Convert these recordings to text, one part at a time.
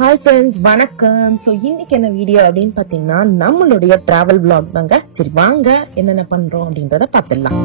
Hi friends, வணக்கம். So இன்னைக்கு என்ன வீடியோ அப்படின்னு பார்த்தீங்கன்னா நம்மளுடைய டிராவல் vlog தாங்க. சரி வாங்க என்னென்ன பண்றோம் அப்படின்றத பார்த்துடலாம்.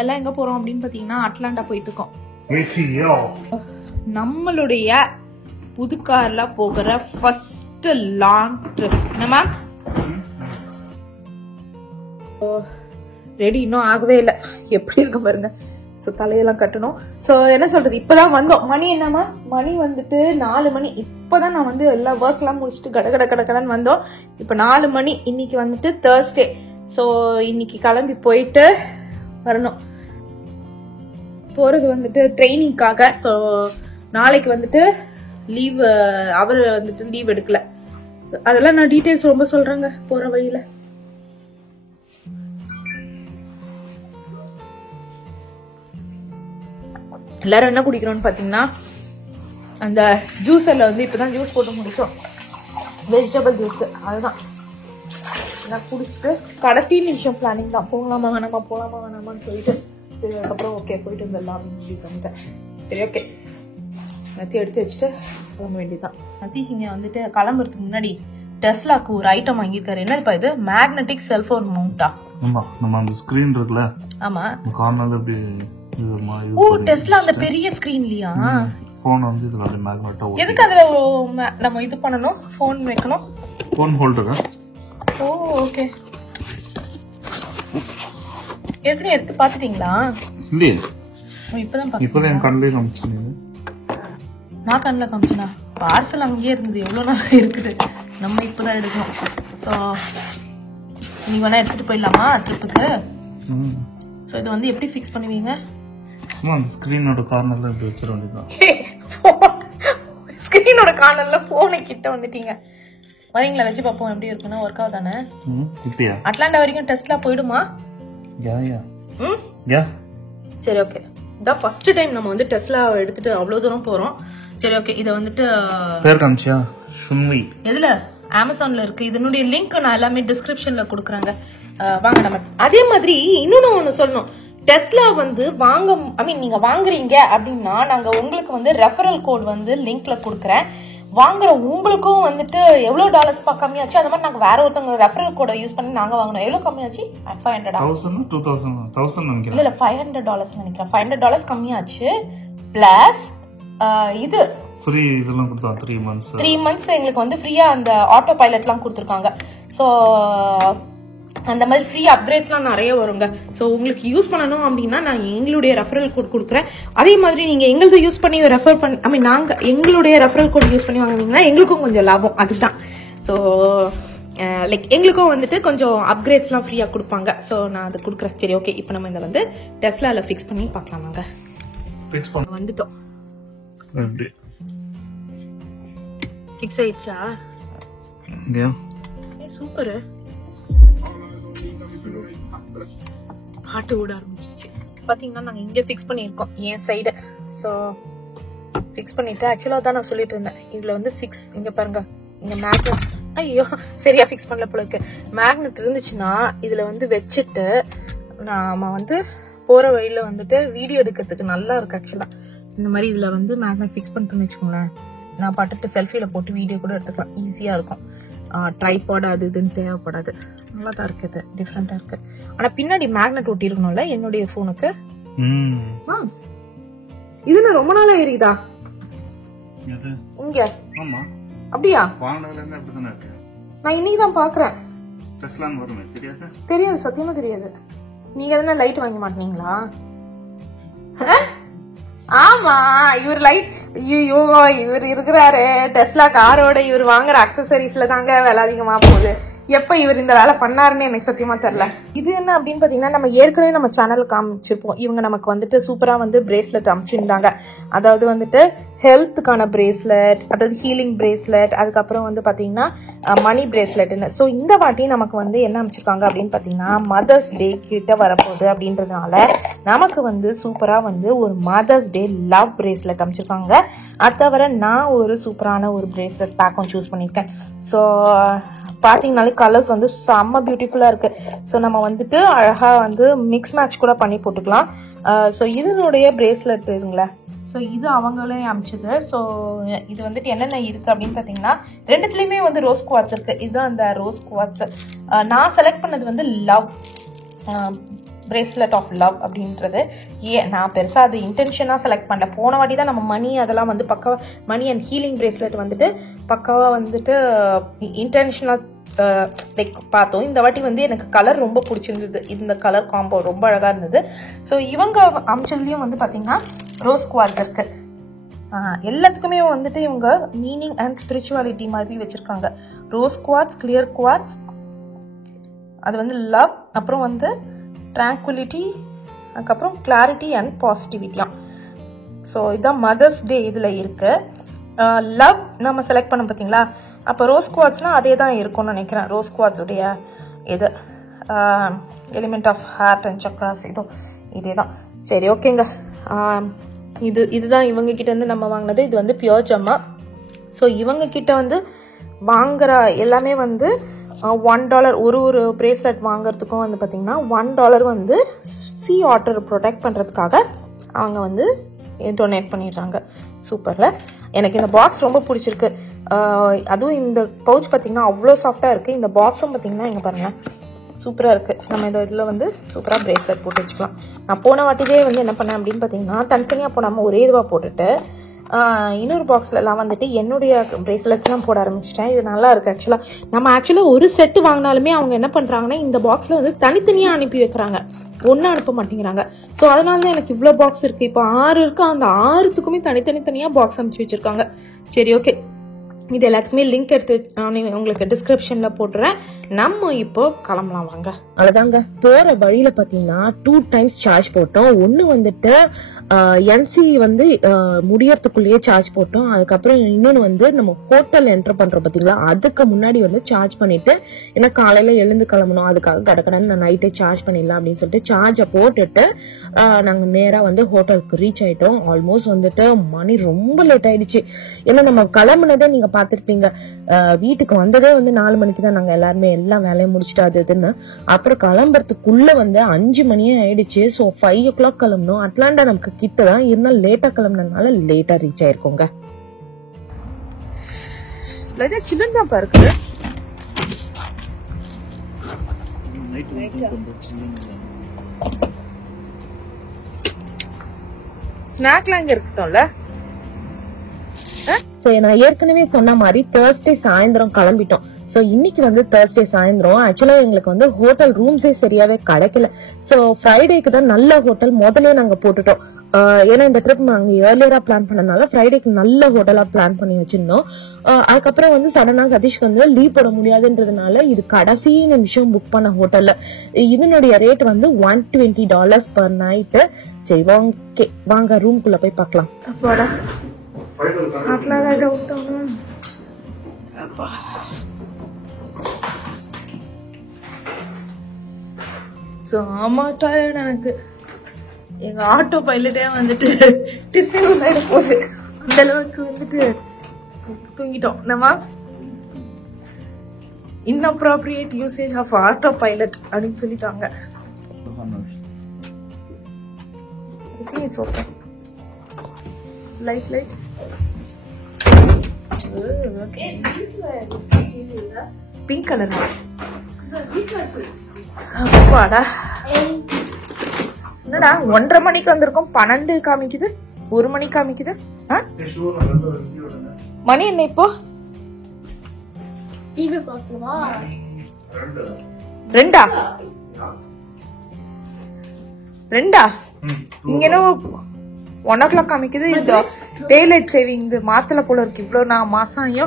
எல்லாம் எங்க போறோம் அப்படின்னு பாத்தீங்கன்னா அட்லாண்டா போயிட்டு இருக்கோம். நம்மளுடைய புது கார்ல போகிற ஃபர்ஸ்ட் லாங் ட்ரிப். என்ன மேம்? ரெடி இன்னும் ஆகவே இல்லை. எப்படி இருக்கு பாருங்க. ஸோ தலையெல்லாம் கட்டணும். ஸோ என்ன சொல்றது, இப்பதான் வந்தோம். மணி என்ன மேம்? மணி வந்துட்டு 4 மணி. இப்பதான் நான் வந்து எல்லா ஒர்க் எல்லாம் முடிச்சுட்டு கடன்னு வந்தோம். இப்ப 4 மணி. இன்னைக்கு வந்துட்டு தேர்ஸ்டே. ஸோ இன்னைக்கு கிளம்பி போயிட்டு வரணும். போறது வந்துட்டு ட்ரைனிங்காக. ஸோ நாளைக்கு வந்துட்டு லீவ். அவர் வந்துட்டு லீவ் எடுக்கல. அதெல்லாம் நான் டீட்டெயில்ஸ் ரொம்ப சொல்றேங்க போற வழியில. எல்லாரும் என்ன குடிக்கிறோம்னு பாத்தீங்கன்னா அந்த ஜூஸர்ல வந்து இப்பதான் ஜூஸ் போட்டு முடிச்சோம். Vegetable juice. அதுதான் குடிச்சிட்டு கடைசி நிமிஷம் பிளானிங் தான். போகலாமா வேணாமான்னு சொல்லிட்டு அதுக்கப்புறம் ஓகே போயிட்டு வந்துடலாம் அப்படின்னு சொல்லி பண்ணிட்டேன். சரி ஓகே, நத்தி எடுத்து வச்சுட்டு கிளம்ப வேண்டியதுதான். நத்தீஷ் இங்க வந்துட்டு கிளம்புறதுக்கு முன்னாடி டெஸ்லாக்கு ஒரு ஐட்டம் வாங்கியிருக்காரு. என்னப்பா இது? மேக்னெட்டிக் செல்போன் மவுண்டா? ஆமா, நம்ம அந்த ஸ்கிரீன் இருக்குல்ல. ஆமா, கார்னர்ல இப்படி ஓ டெஸ்லா அந்த பெரிய ஸ்கிரீன்லயா போன் வந்து இதுல அப்படியே மேக்னெட்டா. எதுக்கு அதுல நம்ம இது பண்ணனும்? போன் வைக்கணும். Phone holder. Oh okay. ஏற்கனவே எடுத்து பாத்துட்டீங்களா? இல்லையே, இப்பதான் என் கண்ணிலே காமிச்சீங்க. நான் கண்ணில் காமிச்சேனா? பார்சல் அங்கேயே இருந்தது. எவ்வளவு நாள் இருக்குது. நம்ம இப்பதான் எடுக்கணும். ஸோ நீங்க வேணா எடுத்துட்டு போயிடலாமா ட்ரிப்புக்கு? ஸோ இதை வந்து எப்படி ஃபிக்ஸ் பண்ணுவீங்க? அந்த ஸ்கிரீனோட கார்னர்ல இப்படி வச்சிட வேண்டியதான். ஸ்கிரீனோட கார்னர்ல போனை கிட்ட வந்துட்டீங்க. வரீங்களா? வச்சு பார்ப்போம் எப்படி இருக்குன்னா. ஒர்க் ஆகுதானே? அட்லாண்டா வரைக்கும் டெஸ்ட்லாம் போயிடுமா? சரி ஓகே. இதான் ஃபர்ஸ்ட் டைம் நம்ம வந்து டெஸ்லா எடுத்துட்டு அவ்வளவு தூரம் போறோம். சரி ஓகே. இத வந்துட்டு பேர் காமிச்சியா? ஷுன்வி. எதுல? அமேசான்ல இருக்கு. இதனுடைய லிங்க் நான் எல்லாமே டிஸ்கிரிப்ஷன்ல கொடுக்குறாங்க. வாங்க. நம்ம அதே மாதிரி இன்னொன்னு சொல்லணும். டெஸ்லா வந்து நீங்க வாங்குறீங்க அப்படின்னா நாங்க உங்களுக்கு வந்து ரெஃபரல் கோட் வந்து லிங்க்ல கொடுக்குறேன். வாங்குற உங்களுக்கும் வந்துட்டு எவ்வளவு டாலர்ஸ் கம்மியாச்சு. அந்த மாதிரி நாங்க வேற ஒருத்தவங்க ரெஃபரல் கோட யூஸ் பண்ணி நாங்க வாங்கணும். எவ்வளவு கம்மியாச்சு? $500. இல்ல $500 நினைக்கிறேன். $500 கம்மியாச்சு. பிளஸ் இது ஃப்ரீ இதெல்லாம் கொடுத்தா 3 months எங்களுக்கு வந்து ஃப்ரீயா அந்த ஆட்டோ பைலட்லாம் கொடுத்துருக்காங்க. ஸோ அந்த மாதிரி ஃப்ரீ அப்கிரேட்ஸ்லாம் நிறைய வருங்க. ஸோ உங்களுக்கு யூஸ் பண்ணணும் அப்படின்னா நான் எங்களுடைய ரெஃபரல் கோட் கொடுக்குறேன். அதே மாதிரி நீங்கள் எங்களது யூஸ் பண்ணி ரெஃபர் பண்ணி நாங்கள் எங்களுடைய ரெஃபரல் கோட் யூஸ் பண்ணி வாங்கினீங்கன்னா எங்களுக்கும் கொஞ்சம் லாபம். அதுதான். ஸோ லைக் எங்களுக்கும் வந்துட்டு கொஞ்சம் அப்கிரேட்ஸ்லாம் ஃப்ரீயாக கொடுப்பாங்க. ஸோ நான் அது கொடுக்குறேன். சரி ஓகே. இப்போ நம்ம இதை வந்து டெஸ்லால ஃபிக்ஸ் பண்ணி பார்க்கலாமாங்க. வந்துட்டோம். ஃபிக்ஸ் ஆயிடுச்சா? சூப்பரு. பாட்டு ஓட ஆரம்பிச்சிருச்சு. பாத்தீங்கன்னா நாங்க இங்க ஃபிக்ஸ் பண்ணிருக்கோம் என் சைடு. சோ ஃபிக்ஸ் பண்ணிட்டு ஆக்சுவலா தான் நான் சொல்லிட்டு இருந்தேன். இதுல வந்து ஃபிக்ஸ் இங்க பாருங்க. இங்க மேக்னெட். ஐயோ சரியா ஃபிக்ஸ் பண்ணல போல இருக்கு. மேக்னெட் இருந்துச்சுன்னா இதுல வந்து வச்சுட்டு நாம வந்து போற வழியில வந்துட்டு வீடியோ எடுக்கிறதுக்கு நல்லா இருக்கு. ஆக்சுவலா இந்த மாதிரி இதுல வந்து மேக்னெட் ஃபிக்ஸ் பண்ணிட்டோம்னு வச்சுக்கோங்களேன். நான் பாட்டுட்டு செல்ஃபில போட்டு வீடியோ கூட எடுத்துக்கலாம். ஈஸியா இருக்கும். ட்ரைபாட் அது இதுன்னு தேவைப்படாது. நல்லா தான் இருக்குது, டிஃப்ரெண்டா இருக்கு. ஆனா பின்னாடி மேக்னெட் ஒட்டி இருக்கணும்ல என்னுடைய போனுக்கு. இது நான் ரொம்ப நாளா எரியுதா எது இங்க? ஆமா அப்படியா? வாங்கினதுல இருந்து அப்படிதானே இருக்கு. நான் இன்னைக்குதான் பாக்குறேன். டெஸ்லான்னு வருமே தெரியாது? தெரியாது, சத்தியமா தெரியாது. நீங்க தானே லைட் வாங்கி மாட்டீங்களா? ஆமா, இவர் லைட், ஐயோ இவர் இருக்கிறாரு டெஸ்லா காரோட, இவர் வாங்குற அக்சசரிஸ்ல தாங்க விலை அதிகமா போகுது. எப்ப இவர் இந்த வேலை பண்ணாருன்னு எனக்கு சத்தியமா தெரியல. இது என்ன அப்படின்னு பாத்தீங்கன்னா, நம்ம ஏற்கனவே நம்ம சேனல் காமிச்சிருப்போம். இவங்க நமக்கு வந்துட்டு சூப்பரா வந்து பிரேஸ்லெட் அமைச்சிருந்தாங்க. அதாவது வந்துட்டு ஹெல்த்துக்கான பிரேஸ்லெட், அதாவது ஹீலிங் பிரேஸ்லெட், அதுக்கப்புறம் வந்து பாத்தீங்கன்னா மணி பிரேஸ்லெட்னு. ஸோ இந்த வாட்டி நமக்கு வந்து என்ன அமைச்சிருக்காங்க அப்படின்னு பாத்தீங்கன்னா, மதர்ஸ் டே கிட்ட வரப்போகுது அப்படின்றதுனால நமக்கு வந்து சூப்பரா வந்து ஒரு மதர்ஸ் டே லவ் பிரேஸ்லெட் அமைச்சிருக்காங்க. அது தவிர நான் ஒரு சூப்பரான ஒரு பிரேஸ்லெட் பேக்கும் சூஸ் பண்ணியிருக்கேன். ஸோ பார்த்தீங்கனாலே கலர்ஸ் வந்து செம்ம பியூட்டிஃபுல்லாக இருக்கு. ஸோ நம்ம வந்துட்டு அழகாக வந்து மிக்ஸ் மேட்ச் கூட பண்ணி போட்டுக்கலாம். ஸோ இதனுடைய பிரேஸ்லெட் இருங்களேன். ஸோ இது அவங்களே அமைச்சது. ஸோ இது வந்துட்டு என்னென்ன இருக்குது அப்படின்னு பார்த்தீங்கன்னா, ரெண்டுத்துலேயுமே வந்து ரோஸ் குவாட்ஸ் இருக்குது. இதுதான் அந்த ரோஸ் குவாட்ஸ். நான் செலக்ட் பண்ணது வந்து லவ் பிரேஸ்லெட் ஆஃப் லவ் அப்படின்றது. நான் பெருசாக அது இன்டென்ஷனாக செலக்ட் பண்ணல. போன வாட்டி தான் நம்ம மணி அதெல்லாம் வந்து பக்காவாக மணி அண்ட் ஹீலிங் பிரேஸ்லெட் வந்துட்டு பக்காவாக வந்துட்டு இன்டென்ஷனாக லைக் பார்த்தோம். இந்த வாட்டி வந்து எனக்கு கலர் ரொம்ப பிடிச்சிருந்தது. இந்த கலர் காம்போ ரொம்ப அழகாக இருந்தது. ஸோ இவங்க அம்சத்துலேயும் வந்து பார்த்தீங்கன்னா ரோஸ் குவாட்ஸ் இருக்கு. எல்லாத்துக்குமே வந்துட்டு இவங்க மீனிங் அண்ட் ஸ்பிரிச்சுவாலிட்டி மாதிரி வச்சுருக்காங்க. ரோஸ் குவாட்ஸ், கிளியர் குவாட்ஸ், அது வந்து லவ், அப்புறம் வந்து ட்ராங்குலிட்டி, அதுக்கப்புறம் கிளாரிட்டி அண்ட் பாசிட்டிவிட்டியாம். ஸோ இதுதான் மதர்ஸ் டே இதில் இருக்கு. லவ் நம்ம செலக்ட் பண்ண பார்த்தீங்களா, அப்போ ரோஸ் குவாட்ஸ்னால் அதே தான் இருக்கும்னு நினைக்கிறேன். ரோஸ் குவாட்ஸ் உடைய இது element of heart and chakras இதே தான். சரி, ஓகேங்க. இதுதான் இவங்க கிட்ட இருந்து நம்ம வாங்கினது. இது வந்து பியோர் ஜம்மா. ஸோ இவங்க கிட்ட வந்து வாங்குற எல்லாமே வந்து $1 ஒரு பிரேஸ்லெட் வாங்குறதுக்கும் வந்து பார்த்தீங்கன்னா $1 வந்து சீ வாட்டர் ப்ரொடெக்ட் பண்ணுறதுக்காக அவங்க வந்து டொனேட் பண்ணிடுறாங்க. சூப்பரில் எனக்கு இந்த பாக்ஸ் ரொம்ப பிடிச்சிருக்கு. அதுவும் இந்த பவுச் பார்த்தீங்கன்னா அவ்வளோ சாஃப்டாக இருக்குது. இந்த பாக்ஸும் பார்த்தீங்கன்னா இங்கே பாருங்கள் சூப்பராக இருக்குது. நம்ம இதில் வந்து சூப்பராக பிரேஸ்லெட் போட்டு வச்சுக்கலாம். நான் போன வாட்டிலே வந்து என்ன பண்ணேன் அப்படின்னு பார்த்தீங்கன்னா, தனித்தனியாக போடாமல் ஒரே இதுவாக போட்டுட்டு இன்னொரு பாக்ஸ்லலாம் வந்துட்டு என்னுடைய பிரேஸ்லெட்ஸ்லாம் போட ஆரம்பிச்சிட்டேன். இது நல்லா இருக்குது. ஆக்சுவலாக ஒரு செட்டு வாங்கினாலுமே அவங்க என்ன பண்ணுறாங்கன்னா, இந்த பாக்ஸில் வந்து தனித்தனியாக அனுப்பி வைக்கிறாங்க, ஒன்றும் அனுப்ப மாட்டேங்கிறாங்க. ஸோ அதனால தான் எனக்கு இவ்வளோ பாக்ஸ் இருக்குது. இப்போ 6 இருக்குது. அந்த 6த்துக்குமே தனித்தனியாக பாக்ஸ் அனுப்பிச்சி வச்சுருக்காங்க. சரி, ஓகே. இது எல்லாத்துக்குமே லிங்க் எடுத்து உங்களுக்கு டிஸ்கிரிப்ஷன்ல போட்டுறேன். நம்ம இப்போ கிளம்பலாம் வாங்க. அவ்வளவுதாங்க. போற வழியில பாத்தீங்கன்னா 2 டைம்ஸ் சார்ஜ் போட்டோம். ஒன்னு வந்துட்டு என்சி வந்து முடியறதுக்குள்ளேயே சார்ஜ் போட்டோம். அதுக்கப்புறம் இன்னொன்னு வந்து நம்ம ஹோட்டல் என்டர் பண்றோம் பாத்தீங்களா, அதுக்கு முன்னாடி வந்து சார்ஜ் பண்ணிட்டு, ஏன்னா காலையில எழுந்து கிளம்பணும், அதுக்காக கடக்கடன்னு நான் நைட்டே சார்ஜ் பண்ணிடலாம் அப்படின்னு சொல்லிட்டு சார்ஜை போட்டுட்டு நாங்க நேரா வந்து ஹோட்டலுக்கு ரீச் ஆயிட்டோம். ஆல்மோஸ்ட் வந்துட்டு மணி ரொம்ப லேட் ஆயிடுச்சு. ஏன்னா நம்ம கிளம்புனதே நீங்க பாத்துருப்பீங்க, வீட்டுக்கு வந்ததே வந்து 4 மணிக்கு தான். நாங்க எல்லாருமே எல்லா வேலையும் முடிச்சுட்டு அது இதுன்னு அப்புறம் கிளம்புறதுக்குள்ள வந்து 5 மணியே ஆயிடுச்சு. ஸோ 5 o'clock கிளம்பணும். அட்லாண்டா நமக்கு கிட்டதான் இருந்தாலும் லேட்டா கிளம்புனதுனால லேட்டா ரீச் ஆயிருக்கோங்க. லைட்டா சில்லுன்னு தான் இருக்குது. ஸ்நாக்லாம் இங்க இருக்கட்டும்ல. நான் ஏற்கனவே சொன்ன மாதிரி Thursday சாயந்தரம் கிளம்பிட்டோம். சோ இன்னைக்கு வந்து Thursday சாயந்தரம் ஆக்சுவலா எங்களுக்கு வந்து ஹோட்டல் ரூம்ஸே சரியாவே கிடைக்கல. சோ ஃப்ரைடேக்கு தான் நல்ல ஹோட்டல் முதல்ல நாங்க போட்டுட்டோம். ஏன்னா இந்த ட்ரிப் நாங்க ஏர்லியரா பிளான் பண்ணனால ஃப்ரைடேக்கு நல்ல ஹோட்டலா பிளான் பண்ணி வச்சிருந்தோம். அதுக்கப்புறம் வந்து சடனா சதீஷ்க்கு வந்து லீவ் போட முடியாதுன்றதுனால இது கடைசி நிமிஷம் புக் பண்ண ஹோட்டல்ல. இதனுடைய ரேட் வந்து $120 per night. சரி, வாங்க ரூம்குள்ள போய் பார்க்கலாம். செம டயர்ட் எனக்கு. எங்க ஆட்டோ பைலட்டே வந்துட்டு போகுது, அந்த அளவுக்கு வந்துட்டு தூங்கிட்டோம். நம்ம inappropriate usage of auto pilot அப்படின்னு சொல்லிட்டாங்க. I think it's okay. Light. Okay. Pink color. அப்பாடா, என்னடா 1:30 மணிக்கு வந்திருக்கோம், 12 காமிக்குது. 1 மணி காமிக்குது. மணி என்ன இப்போ? டிவி பார்க்கவா? 2 இங்க என்ன 1 o'clock காமிக்குது. இந்த டேலைட் சேவிங் இது மாத்தல போல இருக்கு. இவ்வளவு நான் மாசம் ஐயோ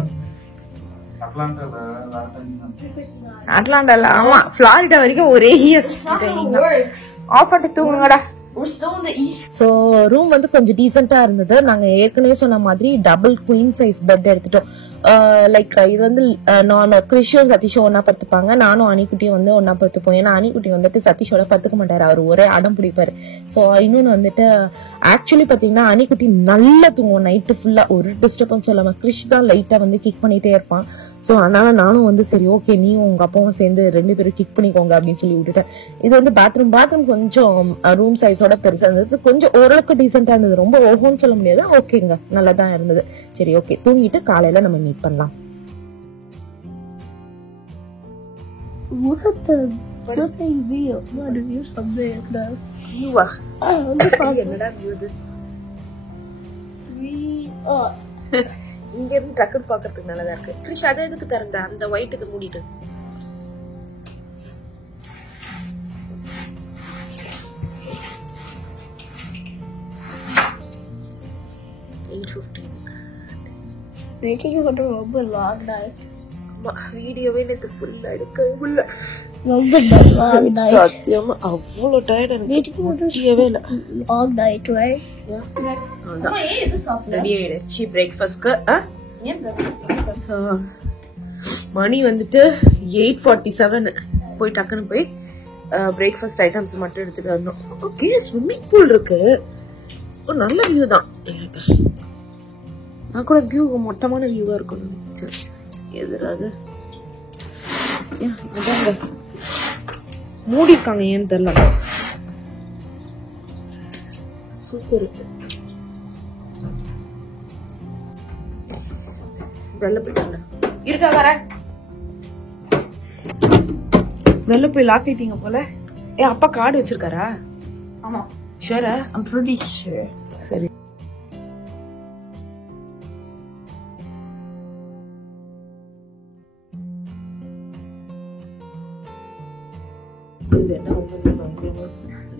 அட்லாண்டால. ஆமா, ஃப்ளாரிடா வரைக்கும் ஒரே ஆஃப் பண்ணிட்டு தூங்குங்கடா. சோ ரூம் வந்து கொஞ்சம் டீசென்ட்டா இருந்தது. நாங்க ஏற்கனவே சொன்ன மாதிரி டபுள் குயின் சைஸ் பெட் எடுத்துட்டோம். லைக் இது வந்து நான் கிறிஷும் சதீஷும் ஒன்னா படுத்துப்பாங்க. நானும் அணிக்குட்டியும் வந்து ஒன்னா படுத்துப்போம். ஏன்னா அணிக்குட்டி வந்துட்டு சதீஷோட படுத்துக்க மாட்டாரு, அவர் ஒரே அடம் பிடிப்பாரு. சோ இன்னொன்னு வந்துட்டு ஆக்சுவலி பாத்தீங்கன்னா அணிக்குட்டி நல்லா தூங்குவோம் நைட்டு ஃபுல்லா, ஒரு டிஸ்டர்பன்ஸ் இல்லாம. கிறிஷ் தான் லைட்டா வந்து கிக் பண்ணிட்டே இருப்பான். சோ அதனால நானும் வந்து சரி ஓகே நீயும் உங்க அப்பாவும் சேர்ந்து 2 பேரும் கிக் பண்ணிக்கோங்க அப்படின்னு சொல்லி விட்டுட்டேன். இது வந்து பாத்ரூம் கொஞ்சம் ரூம் சைஸோட பெருசா இருந்தது, கொஞ்சம் ஓரளவுக்கு டீசென்டா இருந்தது. ரொம்ப ஓஹோன்னு சொல்ல முடியாது, ஓகேங்க நல்லா தான் இருந்தது. சரி ஓகே தூங்கிட்டு காலையில நம்ம மீட் பண்ணலாம். What the flipping view? What the views from there? வியூவா என்னடா வியூ இது? இங்க இருந்து டக்குன்னு பாக்குறதுக்கு நல்லதா இருக்கு. கிறிஷ் அதை எதுக்கு திறந்த? அந்த ஒயிட் இது மூடிட்டு. Making you want to ரொம்ப long night. வீடியோவே நேத்து ஃபுல்லா எடுக்க முடியல. ரொம்ப long night. சத்தியமா அவ்வளவு டயர்ட் எனக்கு. முடியவே இல்ல. Long night, right? அம்மா ஏன் இது சாப்பிடல? ரெடி ஆயிடுச்சு பிரேக்ஃபாஸ்ட்க்கு. சோ மணி வந்துட்டு 8:47. போய் டக்குன்னு போய் பிரேக்ஃபாஸ்ட் ஐட்டம்ஸ் மட்டும் எடுத்துட்டு வந்தோம். ஓகே ஸ்விம்மிங் பூல் இருக்கு. ஒரு நல்ல வியூ தான். நான் கூட வியூ மொட்டமான வியூவா இருக்கணும். எதிராது மூடி இருக்காங்க ஏன்னு தெரியல. சூப்பர் இருக்கு. வெளில போயிட்டாங்க. இருக்கா வர வெளில போய் லாக் ஆயிட்டீங்க போல. அப்பா கார்டு வச்சிருக்காரா? ஆமா. ஷூரா? I'm pretty sure. சரி.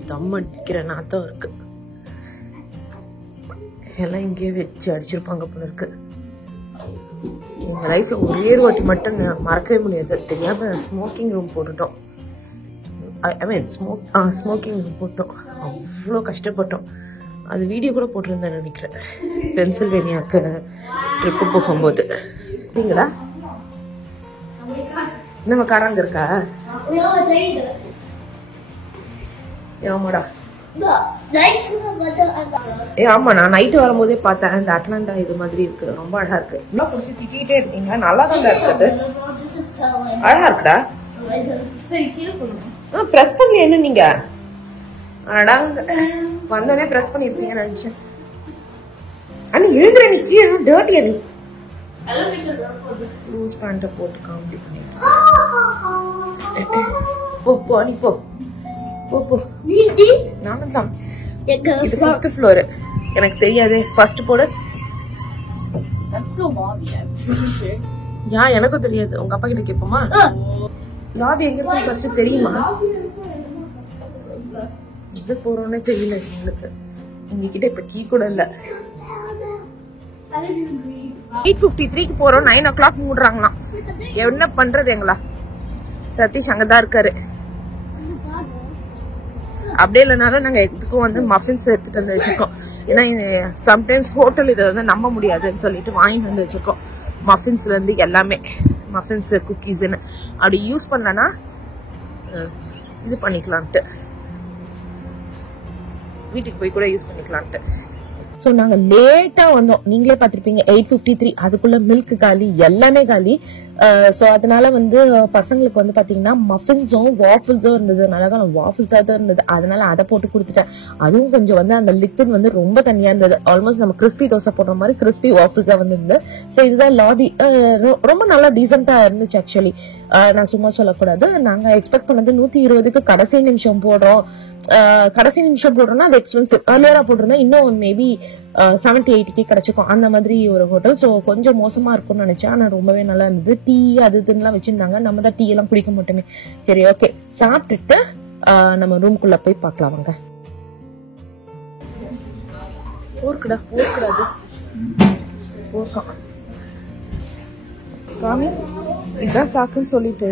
தம் அடிக்கிற நாத்தம் இருக்கு. எல்லாம் இங்கேயே வச்சு அடிச்சிருப்பாங்க போல இருக்கு. எங்க லைஃப்ல ஒரே வாட்டி மட்டும் மறக்கவே முடியாது. தெரியாம ஸ்மோக்கிங் ரூம் போட்டுட்டோம். ஐ மீன் ஸ்மோக்கிங் ரூம் போட்டோம். அவ்வளோ கஷ்டப்பட்டோம். அது வீடியோ கூட போட்டிருந்தேன் நினைக்கிறேன், பென்சில்வேனியாவுக்கு ட்ரிப்பு போகும்போது. அப்படிங்களா? நம்ம காராங்க இருக்கா? ஆமாடா. ஆமா நான் நைட்டு வரும்போதே பார்த்தேன். இந்த அட்லாண்டா இது மாதிரி இருக்கு, ரொம்ப அழகா இருக்கு. இன்னும் குடிச்சு திட்டிகிட்டே இருக்கீங்க. நல்லா தான் இருக்குது, அழகா இருக்குடா. பிரஸ் பண்ணல என்ன நீங்க? வந்தோடனே பிரஸ் பண்ணிருப்பீங்க நினைச்சேன். அண்ணி எழுதுற நீ டர்ட்டியா நீ லூஸ் பேண்ட போட்டு காமெடி பண்ணிட்டு போ நீ போ போ. நானும் தான். இது ஃபர்ஸ்ட் ஃப்ளோர். எனக்கு தெரியாது. ஃபர்ஸ்ட் போடு. எனக்கும் தெரியாது. உங்க அப்பா கிட்ட கேட்போமா? லாபி எங்க இருக்கு ஃபர்ஸ்ட் தெரியுமா? இது போறோம்னே தெரியல எங்களுக்கு. எங்ககிட்ட இப்ப கீ கூட இல்ல. 8:53க்கு போறோம். 9 o'clock மூடுறாங்களாம். என்ன பண்றது எங்களா? சதீஷ் அங்கதான் இருக்காரு. அப்படியே இல்லைனாலும் நாங்க எதுக்கும் வந்து மஃபின்ஸ் எடுத்துட்டு வந்து வச்சிருக்கோம். ஏன்னா சம்டைம்ஸ் ஹோட்டல் இதை வந்து நம்ப முடியாதுன்னு சொல்லிட்டு வாங்கிட்டு வந்து வச்சிருக்கோம். மஃபின்ஸ்ல இருந்து எல்லாமே, மஃபின்ஸ் குக்கீஸ்ன்னு அப்படி யூஸ் பண்ணனா இது பண்ணிக்கலான்ட்டு, வீட்டுக்கு போய் கூட யூஸ் பண்ணிக்கலான்ட்டு. சோ நாங்க லேட்டா வந்தோம். நீங்களே பாத்திருப்பீங்க 8:53. அதுக்குள்ள மில்க் காலி, எல்லாமே காலி. சோ அதனால வந்து பசங்களுக்கு வந்து பாத்தீங்கன்னா மஃபின்ஸும் வாஃபிள்ஸும் இருந்தது. நல்லா வாஃபிள்ஸா தான் இருந்தது. அதனால அதை போட்டு கொடுத்துட்டேன். அதுவும் கொஞ்சம் வந்து அந்த லிக்விட் வந்து ரொம்ப தனியா இருந்தது. ஆல்மோஸ்ட் நம்ம கிறிஸ்பி தோசை போடுற மாதிரி கிறிஸ்பி வாஃபிள்ஸா வந்து இருந்தது. சோ இதுதான் லாபி. ரொம்ப நல்லா டீசென்டா இருந்துச்சு ஆக்சுவலி. நான் சும்மா சொல்லக்கூடாது. நாங்க எக்ஸ்பெக்ட் பண்ணது 120க்கு கடைசி நிமிஷம் போடுறோம். கடைசி நிமிஷம் போடுறோம்னா அது எக்ஸ்பென்சிவ். ஏர்லியரா போட்டிருந்தா இன்னும் மேபி 70-80 கிடைச்சிக்கும் அந்த மாதிரி ஒரு ஹோட்டல். ஸோ கொஞ்சம் மோசமா இருக்கும்னு நினைச்சேன். ஆனா ரொம்பவே நல்லா இருந்தது. டீ அது இதுலாம் வச்சிருந்தாங்க. நம்ம தான் டீ எல்லாம் குடிக்க மாட்டோமே. சரி, ஓகே, சாப்பிட்டுட்டு நம்ம ரூம்குள்ள போய் பார்க்கலாம் வாங்க. இதான் சாக்குன்னு சொல்லிட்டு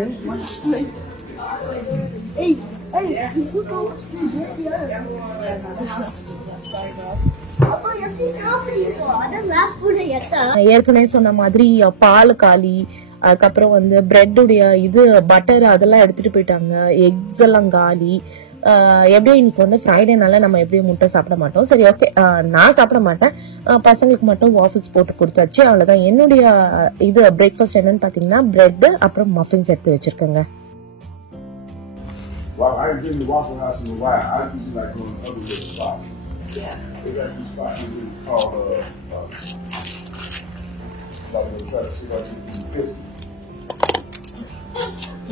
ஏற்கனவே சொன்ன மாதிரி பால் காலி, அதுக்கப்புறம் வந்து பிரெட் உடைய இது பட்டர் அதெல்லாம் எடுத்துட்டு போயிட்டாங்க. எக்ஸ் எல்லாம் காலி. எப்படியும் இன்னைக்கு வந்து ஃப்ரைடேனால நம்ம எப்படியும் முட்டை சாப்பிட மாட்டோம். சரி, ஓகே, நான் சாப்பிட மாட்டேன். பசங்களுக்கு மட்டும் வாஃபிள்ஸ் போட்டு கொடுத்தாச்சு, அவ்வளவுதான். என்னுடைய இது பிரேக்ஃபாஸ்ட் என்னன்னு பாத்தீங்கன்னா பிரெட் அப்புறம் மஃபின்ஸ் எடுத்து வச்சிருக்கேங்க. Well, I ain't been to Waffle House in a while. I usually like going to other little spots. Yeah. They got this spot here called, like they try to see like you can fix it.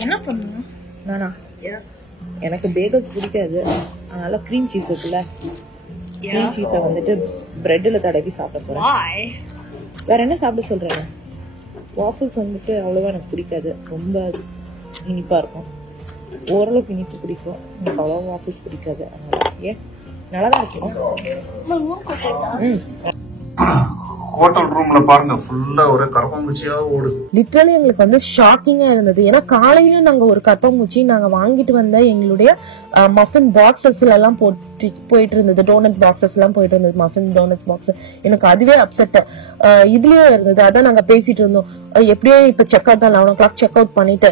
என்ன பண்ணுங்க நானா? எனக்கு bagels பிடிக்காது, அதனால cream cheese இருக்குல்ல, cream சீஸை வந்துட்டு பிரெட்ல தடவி சாப்பிட போறேன். வேற என்ன சாப்பிட சொல்றேன்? வாஃபிள்ஸ் வந்துட்டு அவ்வளவா எனக்கு பிடிக்காது, ரொம்ப இனிப்பா இருக்கும். ஓரளவுக்கு இனிப்பு பிடிக்கும், எனக்கு அவ்வளவா வாஃபிள்ஸ் பிடிக்காது. அதனால நல்லாதான் இருக்கும். ஹோட்டல் ரூம்ல பாருங்க, ஃபுல்லா ஒரே கரப்பாம்பூச்சியா ஓடுது. லிட்டரலி எங்களுக்கு வந்து ஷாக்கிங்கா இருந்தது. ஏன்னா காலையில நாங்க ஒரு கரப்பாம்பூச்சி நாங்க வாங்கிட்டு வந்த எங்களுடைய மஃபின் பாக்ஸஸ்ல எல்லாம் போயிட்டு இருந்தது. டோனட் பாக்ஸஸ் எல்லாம் போயிட்டு இருந்தது, மஃபின் டோனட்ஸ் பாக்ஸ். எனக்கு அதுவே அப்செட் இதுலயே இருந்தது. அதான் நாங்க பேசிட்டு இருந்தோம், எப்படியோ இப்ப செக் அவுட் தான் 11 o'clock செக் அவுட் பண்ணிட்டு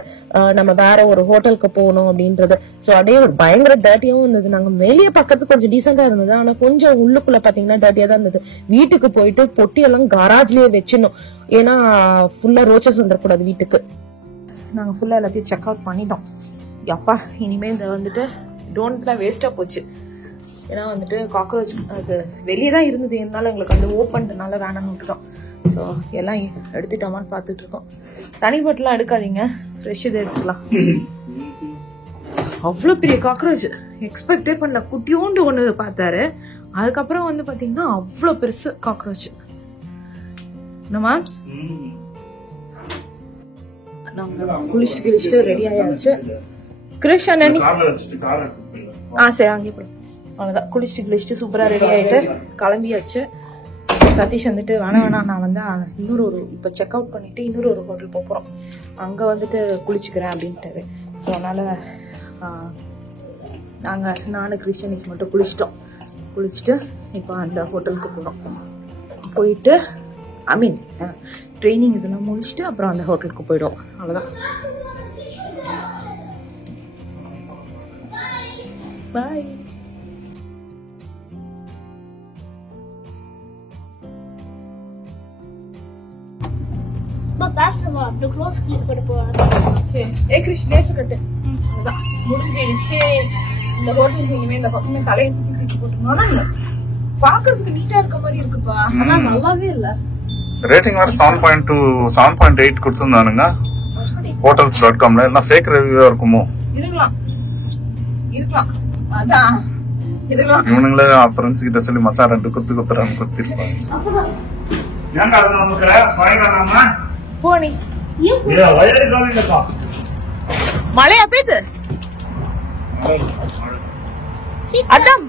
நம்ம வேற ஒரு ஹோட்டலுக்கு போகணும் அப்படின்றது. சோ அப்படியே ஒரு பயங்கர டர்ட்டியாவும் இருந்தது. நாங்க வெளியே பக்கத்து கொஞ்சம் டீசெண்டா இருந்தது, ஆனா கொஞ்சம் உள்ளுக்குள்ள பாத்தீங்கன்னா டர்ட்டியா தான் இருந்தது. வீட்டுக்கு போயிட்டு பொட்டி எல்லாம் கராஜ்லயே வச்சிடணும், ஏன்னா ஃபுல்லா ரோச்சஸ் வந்துடக்கூடாது வீட்டுக்கு. நாங்க ஃபுல்லா எல்லாத்தையும் செக் அவுட் பண்ணிட்டோம். அப்பா, இனிமே இந்த வந்துட்டு டோனட்லாம் வேஸ்டா போச்சு. ஏன்னா வந்துட்டு காக்ரோச் அது வெளியே தான் இருந்தது, இருந்தாலும் எங்களுக்கு வந்து ஓப்பன்னால வேணாம்னு விட்டுட்டோம். ஸோ எல்லாம் எடுத்துட்டோமான்னு பார்த்துட்டு இருக்கோம். தனி பாட்டிலாம் எடுக்காதீங்க, ஃப்ரெஷ் இதை எடுத்துக்கலாம். அவ்வளோ பெரிய காக்ரோச் எக்ஸ்பெக்டே பண்ணல. குட்டியோண்டு ஒன்று பார்த்தாரு, அதுக்கப்புறம் வந்து பார்த்தீங்கன்னா அவ்வளோ பெருசு காக்ரோச். மேம்ஸ் நாங்க குளிச்சுட்டு ரெடி ஆயாச்சு. கிரிஷ் அண்ணி சரி அங்கே போய் அவ்வளோதான். குளிச்சுட்டு சூப்பராக ரெடி ஆகிட்டு கிளம்பியாச்சு. சதீஷ் வந்துட்டு வேணாம் நான் வந்து இன்னொரு ஒரு இப்போ செக் அவுட் பண்ணிட்டு இன்னொரு ஒரு ஹோட்டல் போகிறோம், அங்கே வந்துட்டு குளிச்சுக்கிறேன் அப்படின்ட்டாரு. ஸோ அதனால் நானும் கிறிஸ்டியனுக்கு மட்டும் குளிச்சுட்டு இப்போ அந்த ஹோட்டலுக்கு போகிறோம். போயிட்டு ட்ரைனிங் இதெல்லாம் முடிச்சுட்டு அப்புறம் அந்த ஹோட்டலுக்கு போயிடுவோம். அவ்வளோதான். பாய். முடிஞ்சிடுச்சு இந்த ஹோட்டலுக்கு. இனிமே இந்த பக்கமே தலையை சுத்தி தூக்கி போட்டுருந்தோம். பாக்குறதுக்கு நீட்டா இருக்க மாதிரி இருக்குப்பா, ஆனா நல்லாவே இல்ல. ரேட்டிங் வேற 7.2 7.8 கொடுத்துருந்தானுங்க hotels.comல. எல்லாம் ஃபேக் ரிவ்யூவா இருக்குமோ? இருக்கலாம். அதான் இருக்கலாம். இவனுங்களே ஃப்ரெண்ட்ஸ் கிட்ட சொல்லி மச்சான் 2 குத்துறாங்க, குத்திருப்பாங்க. ஏன்டா அது நமக்குற பயங்கரமா போனி ஏ வயலே காலிலப்பா. மழையா பெய்யுது. அதான்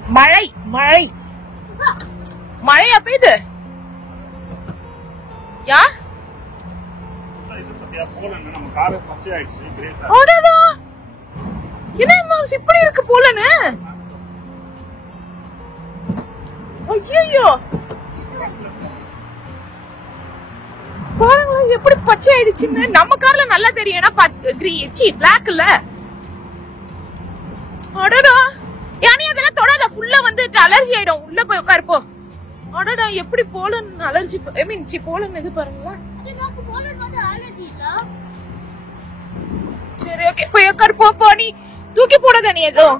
மழையா பெய்யுது. யா இது பத்தியா போலன்னு நம்ம கார் பச்சை ஆயிடுச்சு. கிரேட். அடடா, என்ன மாஸ் இப்படி இருக்கு போலன்னு. ஐயோ பாருங்களேன் எப்படி பச்சை ஆயிடுச்சுன்னு. நம்ம கார்ல நல்லா தெரியும், ஏன்னா பிளாக் இல்ல. அடடா, யானி அதெல்லாம் தொடாத, ஃபுல்லா வந்து அலர்ஜி ஆயிடும். உள்ள போய் உட்காருப்போ. அடடா, எப்படி போலன் அலர்ஜி, போலன் இது பாருங்களேன். சரி, ஓகே, போய் உட்காருப்போ. நீ தூக்கி போடாத, நீ எதுவும்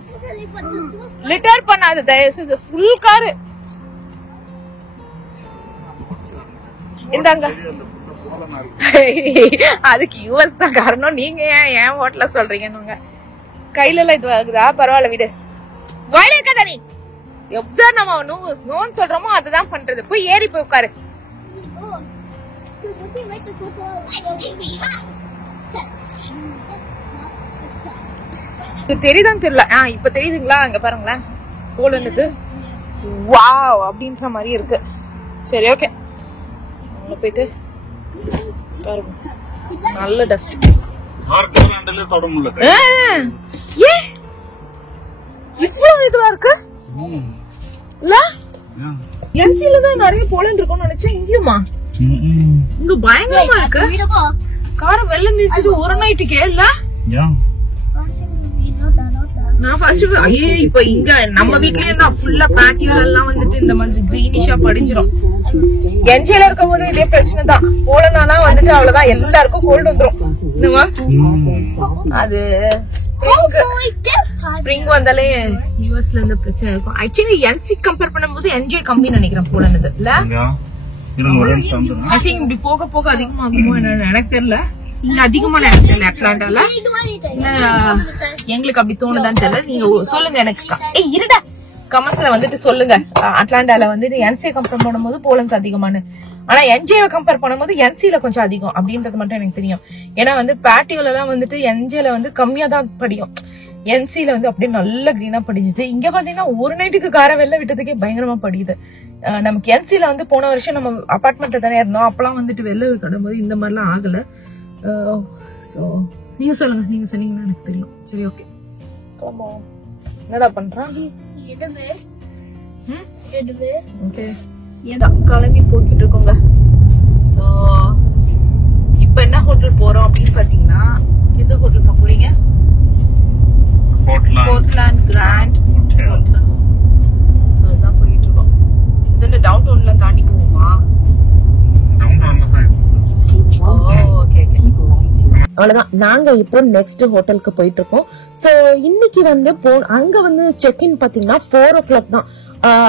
லிட்டர் பண்ணாத தயவு செய்து. ஃபுல் காரு இந்தாங்க. அதுக்கு யூஎஸ் தான் காரணம். நீங்க ஏன் ஹோட்டல்ல சொல்றீங்கன்னு கையில எல்லாம் இது ஆகுதா? பரவாயில்ல விடு. வாயில இருக்காத நீ. எப்சர் நம்ம நோன்னு சொல்றோமோ அதுதான் பண்றது. போய் ஏறி போய் உட்காரு. தெரியுதான் தெரியல. இப்ப தெரியுதுங்களா? அங்க பாருங்களேன் போலன்னு வாவ் அப்படின்ற மாதிரி இருக்கு. சரி ஓகே, போயிட்டு பாருங்க. நல்ல டஸ்ட். தொட முடியல. இவ்வளவு இதுவா இருக்கு இல்ல? என்சில தான் நிறைய போலன் இருக்கும்னு நினைச்சேன். இங்கேயுமா? இங்க பயங்கரமா இருக்கு. காரை வெள்ள நிறுத்திட்டு ஒரு நைட்டுக்கே இல்ல? நான் ஃபர்ஸ்ட் இப்ப இங்க நம்ம வீட்லயே தான் ஃபுல்லா பேட்டியோல எல்லாம் வந்துட்டு இந்த மாதிரி கிரீனிஷா படிஞ்சிரும். என்ஜில இருக்கும் போது இதே பிரச்சனை தான். போலனானா வந்துட்டு அவ்வளவுதான், எல்லாருக்கும் கோல்டு வந்துரும். அது ஸ்ப்ரிங் வந்தாலே யூஎஸ்ல இருந்து பிரச்சனை இருக்கும். ஆக்சுவலி என்சி கம்பேர் பண்ணும்போது என்ஜே கம்மி நினைக்கிறேன் போலனது இல்ல? ஐ திங்க் இப்படி போக போக அதிகமாகுமோ என்னன்னு எனக்கு தெரியல. இங்க அதிகமா எனக்கு தெரியல. அட்லாண்டால எங்களுக்கு அப்படி தோணுதான்னு தெரியல. நீங்க சொல்லுங்க எனக்கு. இருடா, கமெண்ட்ஸ்ல வந்துட்டு சொல்லுங்க. அட்லாண்டால வந்துட்டு என்சியை கம்பேர் பண்ணும்போது போலன்ஸ் அதிகமானு, ஆனா என்ஜேவை கம்பேர் பண்ணும்போது என்சில கொஞ்சம் அதிகம் அப்படின்றது மட்டும் எனக்கு தெரியும். ஏன்னா வந்து பேட்டியோல எல்லாம் வந்துட்டு என்ஜேல வந்து கம்மியா தான் படியும், என்சில வந்து அப்படியே நல்ல கிரீனா படிஞ்சுது. இங்க பாத்தீங்கன்னா ஒரு நைட்டுக்கு காரை வெளில விட்டதுக்கே பயங்கரமா படியுது. நமக்கு என்சில வந்து போன வருஷம் நம்ம அபார்ட்மெண்ட்ல தானே இருந்தோம், அப்பெல்லாம் வந்துட்டு வெளில விடும்போது இந்த மாதிரிலாம் ஆகல. சோ நீங்க சொல்லுங்க, நீங்க சொன்னீங்கன்னா எனக்கு தெரியும். சரி ஓகே, என்னடா பண்றான்? ஓகே, ஏதான் கிளம்பி போய்கிட்டு இருக்கோங்க. சோ இப்ப என்ன ஹோட்டல் போறோம் அப்படின்னு பாத்தீங்கன்னா, எந்த ஹோட்டலுக்கு போறீங்க? Portland grand hotel. சோ இதான் போயிட்டு இருக்கோம். இதுல டவுன் டவுன்ல தாண்டி போவோமா? அவ்வளவுதான். நாங்க இப்போ நெக்ஸ்ட் ஹோட்டலுக்கு போயிட்டு இருக்கோம். சோ இன்னைக்கு வந்து அங்க வந்து செக் இன் பாத்தீங்கன்னா 4 o'clock தான்.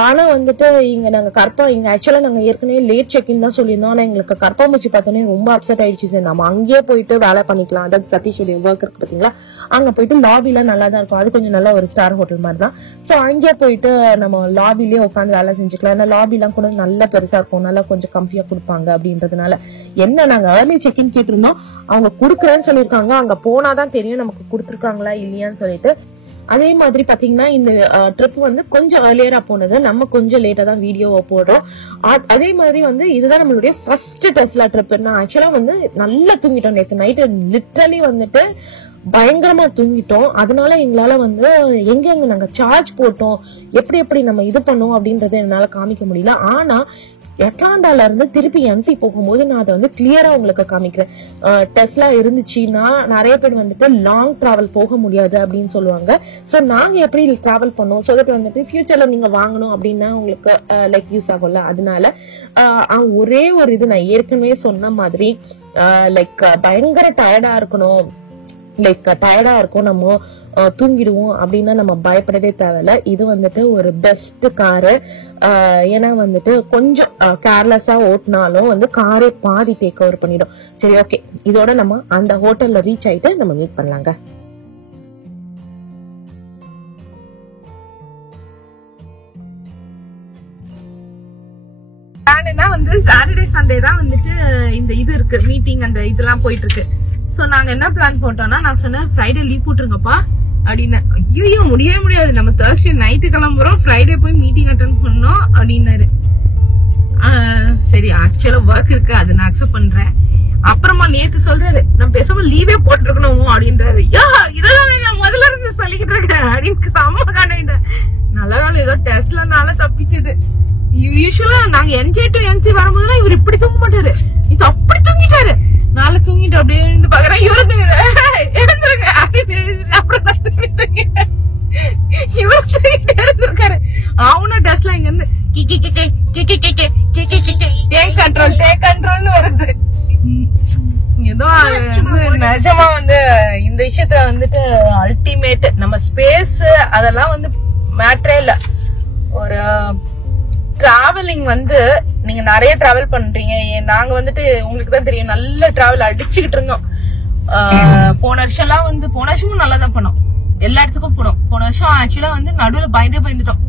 ஆனா வந்துட்டு இங்க நாங்க இங்க ஆக்சுவலா நாங்க ஏற்கனவே லேட் செக் இன் தான் சொல்லியிருந்தோம். ஆனா எங்களுக்கு கற்பாம்பூச்சி பார்த்தோன்னே ரொம்ப அப்செட் ஆயிடுச்சு. சார் நம்ம அங்கேயே போயிட்டு வேலை பண்ணிக்கலாம், அதாவது சதீஷுடைய ஒர்க் இருக்கு பாத்தீங்களா, அங்க போயிட்டு லாபில நல்லா தான் இருக்கும். அது கொஞ்சம் நல்ல ஒரு ஸ்டார் ஹோட்டல் மாதிரி தான். சோ அங்கேயே போயிட்டு நம்ம லாபிலேயே உட்காந்து வேலை செஞ்சுக்கலாம். ஏன்னா லாபி எல்லாம் கூட நல்லா பெருசா இருக்கும், நல்லா கொஞ்சம் கம்ஃபியா கொடுப்பாங்க அப்படின்றதுனால. என்ன நாங்க ஏர்லி செக் இன் கேட்டிருந்தோம், அவங்க குடுக்கறேன்னு சொல்லியிருக்காங்க. அங்க போனாதான் தெரியும் நமக்கு கொடுத்துருக்காங்களா இல்லையான்னு சொல்லிட்டு. அதே மாதிரி பாத்தீங்கன்னா இந்த ட்ரிப் வந்து கொஞ்சம் ஏர்லியரா போனது, நம்ம கொஞ்சம் லேட்டா தான் வீடியோவை போடுறோம். அதே மாதிரி வந்து இதுதான் நம்மளுடைய ஃபர்ஸ்ட் டெஸ்லா ட்ரிப். நான் ஆக்சுவலா வந்து நல்லா தூங்கிட்டோம் நேற்று நைட்டு, லிட்டரலி வந்துட்டு பயங்கரமா தூங்கிட்டோம். அதனால எங்களால வந்து எங்க நாங்க சார்ஜ் போட்டோம், எப்படி நம்ம இது பண்ணோம் அப்படின்றத என்னால காமிக்க முடியல. ஆனா அட்லாண்டால இருந்து திருப்பி என்சி போகும்போது நான் அதை வந்து கிளியரா உங்களுக்கு காமிக்கிறேன். டெஸ்லா இருந்துச்சுன்னா நிறைய பேர் வந்துட்டு லாங் டிராவல் போக முடியாது அப்படின்னு சொல்லுவாங்க. சோ நாங்க எப்படி டிராவல் பண்ணோம், சோ தட் வந்துட்டு ஃபியூச்சர்ல நீங்க வாங்கணும் அப்படின்னா உங்களுக்கு லைக் யூஸ் ஆகும்ல. அதனால ஒரே ஒரு இது நான் ஏற்கனவே சொன்ன மாதிரி லைக் பயங்கர டயர்டா இருக்கணும், லைக் டயர்டா இருக்கும், நம்ம தூங்கிடுவோம் அப்படின்னா நம்ம பயப்படவே தேவையில்ல. இது வந்துட்டு ஒரு பெஸ்ட் காரு. ஏன்னா வந்துட்டு கொஞ்சம் கேர்லெஸ்ஸா ஓட்டினாலும் வந்து காரே பாதி டேக் ஓவர் பண்ணிடும். சரி ஓகே, இதோட நம்ம அந்த ஹோட்டல்ல ரீச் ஆயிட்டு நம்ம மீட் பண்ணலாங்க. வந்து சாட்டர்டே சண்டே தான் வந்துட்டு இந்த இது இருக்கு, மீட்டிங் அந்த இதெல்லாம் போயிட்டு இருக்கு. சோ நாங்க என்ன பிளான் போட்டோம்னா, நான் சொன்னேன் ஃப்ரைடே லீவ் போட்டுருங்கப்பா அப்படின்னு. ஐயோ முடியவே முடியாது, நம்ம தேர்ஸ்டே நைட்டு கிளம்புறோம், ஃப்ரைடே போய் மீட்டிங் அட்டென்ட் பண்ணோம் அப்படின்னாரு. சரி ஆக்சுவலா ஒர்க் இருக்கு, அதை நான் அக்செப்ட் பண்றேன். அப்புறமா நேத்து சொல்றாரு நம்ம பேசாம லீவே போட்டுருக்கணும் அப்படின்றாரு. இதெல்லாம் நான் முதல்ல இருந்து சொல்லிக்கிட்டு இருக்கேன் அப்படின்னு செம்ம காண்டிட்டேன். நல்லதாலும் ஏதோ டெஸ்ட்லனால தப்பிச்சது. யூஸ்வலா நாங்க என்ஜே டு என்சி வரும்போதுலாம் இவர் இப்படி தூங்க மாட்டாரு, இது அப்படி தூங்கிட்டாரு. நாளை தூங்கிட்டு அப்படியே இருந்து பாக்குறேன், இவரு எழுந்துருங்க அப்படின்னு. அப்புறம் இவர் தூங்கிட்டு இருந்திருக்காரு. அவனும் டெஸ்ட்ல இங்க இருந்து டேக் கண்ட்ரோல்னு வருது. ஏதோ நிஜமா வந்து இந்த விஷயத்துல வந்துட்டு அல்டிமேட். நம்ம ஸ்பேஸ் அதெல்லாம் வந்து மேட்டரே இல்ல. ஒரு டிராவலிங் வந்து நீங்க நிறைய டிராவல் பண்றீங்க. நாங்க வந்துட்டு உங்களுக்கு தான் தெரியும் நல்ல டிராவல் அடிச்சுக்கிட்டு இருந்தோம். போன வருஷம்லாம் வந்து போன வருஷமும் நல்லா தான் பண்ணோம், எல்லா இடத்துக்கும் போனோம். போன வருஷம் ஆக்சுவலா வந்து நடுவுல பயந்துட்டோம்.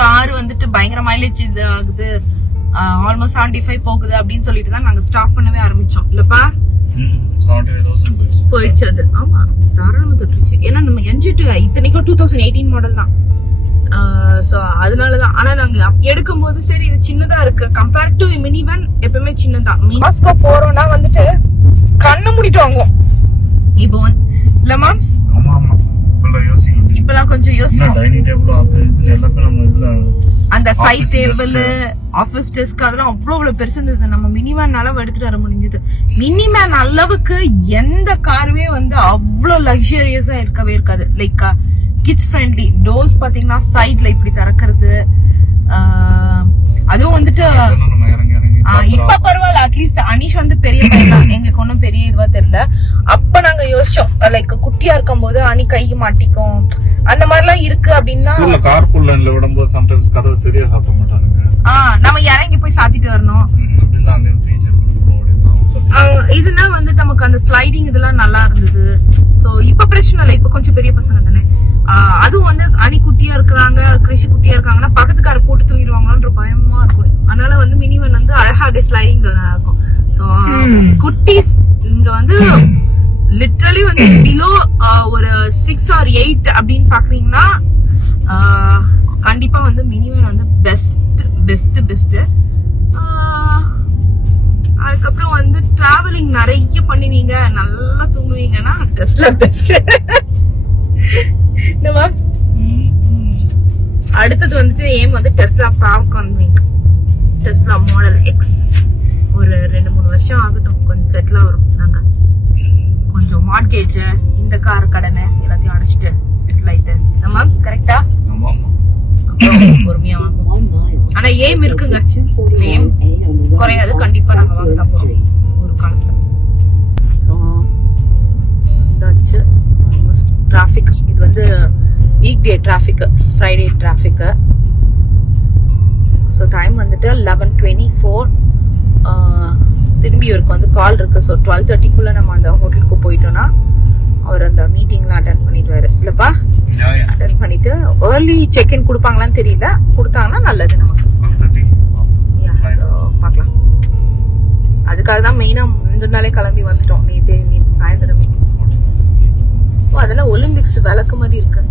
கார் வந்துட்டு பயங்கர மைலேஜ் இது ஆகுது, ஆல்மோஸ்ட் 75 போகுது அப்படின்னு சொல்லிட்டு தான் நாங்க ஸ்டாப் பண்ணவே ஆரம்பிச்சோம். இல்லப்பா 75,000 போயிடுச்சு அது. ஆமா தாராளமா தொட்டுருச்சு. ஏன்னா நம்ம என்ஜிட்டு இத்தனைக்கும் 2018 மாடல் தான். சோ அதனாலதான். ஆனா நாங்க எடுக்கும் போது சரி இது சின்னதா இருக்கு கம்பேர் டு மினி வேன், எப்பவுமே சின்னதான். மாஸ்கோ போறோம்னா வந்துட்டு கண்ணு மூடிட்டு வாங்குவோம். இப்போ இல்ல மாம்ஸ், இப்பெல்லாம் கொஞ்சம் யோசிக்கணும். டைனிங் டேபிள் அது இது எல்லாமே நம்ம இதுல அந்த சைட் டேபிள், ஆபீஸ் டெஸ்க் அதெல்லாம் அவ்வளவு பெருசு இருந்தது. நம்ம மினி வேன் அளவு எடுத்துட்டு வர முடிஞ்சது. மினி வேன் அளவுக்கு எந்த காருமே வந்து அவ்வளவு லக்ஸரியஸா இருக்கவே இருக்காது. Like kids friendly. டோர்ஸ் பாத்தீங்கன்னா சைட்ல இப்படி திறக்கிறது. அதுவும் வந்துட்டு நம்ம இறங்கி இப்ப பரவாயில்ல. அட்லீஸ்ட் அனிஷ் வந்து பெரிய பையன், எங்களுக்கு ஒன்னும் பெரிய இதுவா தெரியல. அப்ப நாங்க யோசிச்சோம் லைக் குட்டியா இருக்கும் போது அணி கை மாட்டிக்கும் அந்த மாதிரி எல்லாம் இருக்கு அப்படின்னா. கார்பூல் லைன்ல விடும்போது சம்டைம்ஸ் கதவு சரியா சாப்பிட மாட்டானுங்க. நம்ம இறங்கி போய் சாத்திட்டு வரணும். இதுனா வந்து நமக்கு அந்த ஸ்லைடிங் இதெல்லாம் நல்லா இருந்தது. சோ இப்ப பிரச்சனை இல்லை, இப்ப கொஞ்சம் பெரிய பசங்க தானே. அதுவும் வந்து அணி குட்டியா இருக்கிறாங்க, கிருஷி குட்டியா இருக்காங்கன்னா பக்கத்துக்கார போட்டு தூங்கிடுவாங்கன்ற பயமா இருக்கும். அதனால வந்து மினிவன் வந்து அழகா ஸ்லைடிங் நல்லா இருக்கும். சோ குட்டீஸ் இங்க வந்து லிட்டரலி வந்து பிலோ ஒரு 6 or 8 அப்படின்னு பாக்குறீங்கன்னா கண்டிப்பா வந்து மினிவன் வந்து பெஸ்ட். அதுக்கப்புறம் வந்து டிராவலிங் நிறைய பண்ணுவீங்க, நல்லா தூங்குவீங்கன்னா டெஸ்லா பெஸ்ட். அடுத்தது வந்துட்டு ஏம் வந்து Tesla falcon wing, Tesla model X. ஒரு 2-3 வருஷம் ஆகட்டும், கொஞ்சம் செட்டில் வரும். நாங்க கொஞ்சம் மார்க்கேஜ் இந்த கார் கடனை எல்லாத்தையும் அடைச்சிட்டு செட்டில் ஆயிட்டு மேம் கரெக்டா பொறுமையா வாங்குவோம். ஆனா ஏம் இருக்குங்க, ஏம் குறையாது. கண்டிப்பா நாங்க வாங்க போறோம் ஒரு காலத்துல. டிராபிக் இது வந்து week day traffic, Friday traffic. So time வந்துட்டு 11:24. திரும்பி இவருக்கு வந்து கால் இருக்கு. ஸோ 12:30 நம்ம அந்த ஹோட்டலுக்கு போயிட்டோம்னா அவர் அந்த மீட்டிங்லாம் அட்டென்ட் பண்ணிடுவாரு. இல்லப்பா அட்டென்ட் பண்ணிட்டு ஏர்லி செக் இன் கொடுப்பாங்களான்னு தெரியல, கொடுத்தாங்கன்னா நல்லது நமக்கு. பாக்கலாம். அதுக்காக தான் மெயினா முந்தின நாளே கிளம்பி வந்துட்டோம். நேற்று சாயந்தரமே. அதெல்லாம் ஒலிம்பிக்ஸ் விளக்கு மாதிரி இருக்கு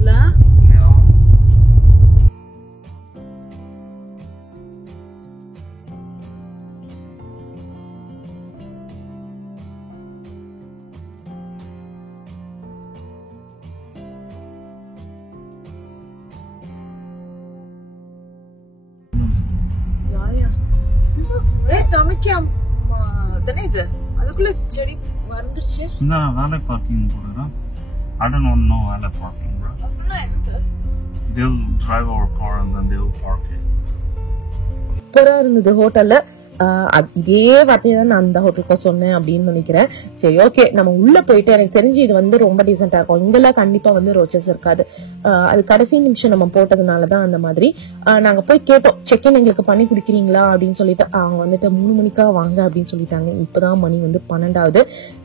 இல்ல? இது அதுக்குள்ள செடி வந்துருச்சு. வேலை பார்க்கிங் போடுறா. I don't know வேலை parking bro. They'll drive our car and then they'll park it. சூப்பரா இருந்தது ஹோட்டல்ல. இதே வார்த்தையை தான் நான் அந்த ஹோட்டலுக்கு சொன்னேன் அப்படின்னு நினைக்கிறேன். சரி ஓகே, நம்ம உள்ள போயிட்டு எனக்கு தெரிஞ்சு இது வந்து ரொம்ப டீசென்டா இருக்கும். இங்கெல்லாம் கண்டிப்பா வந்து ரோச்சஸ் இருக்காது. அது கடைசி நிமிஷம் நம்ம போட்டதுனாலதான் அந்த மாதிரி. நாங்க போய் கேட்டோம், செக்இன் எங்களுக்கு பண்ணி குடிக்கிறீங்களா அப்படின்னு சொல்லிட்டு. அவங்க வந்துட்டு 3 மணிக்கா வாங்க அப்படின்னு சொல்லிட்டாங்க. இப்பதான் மணி வந்து 12.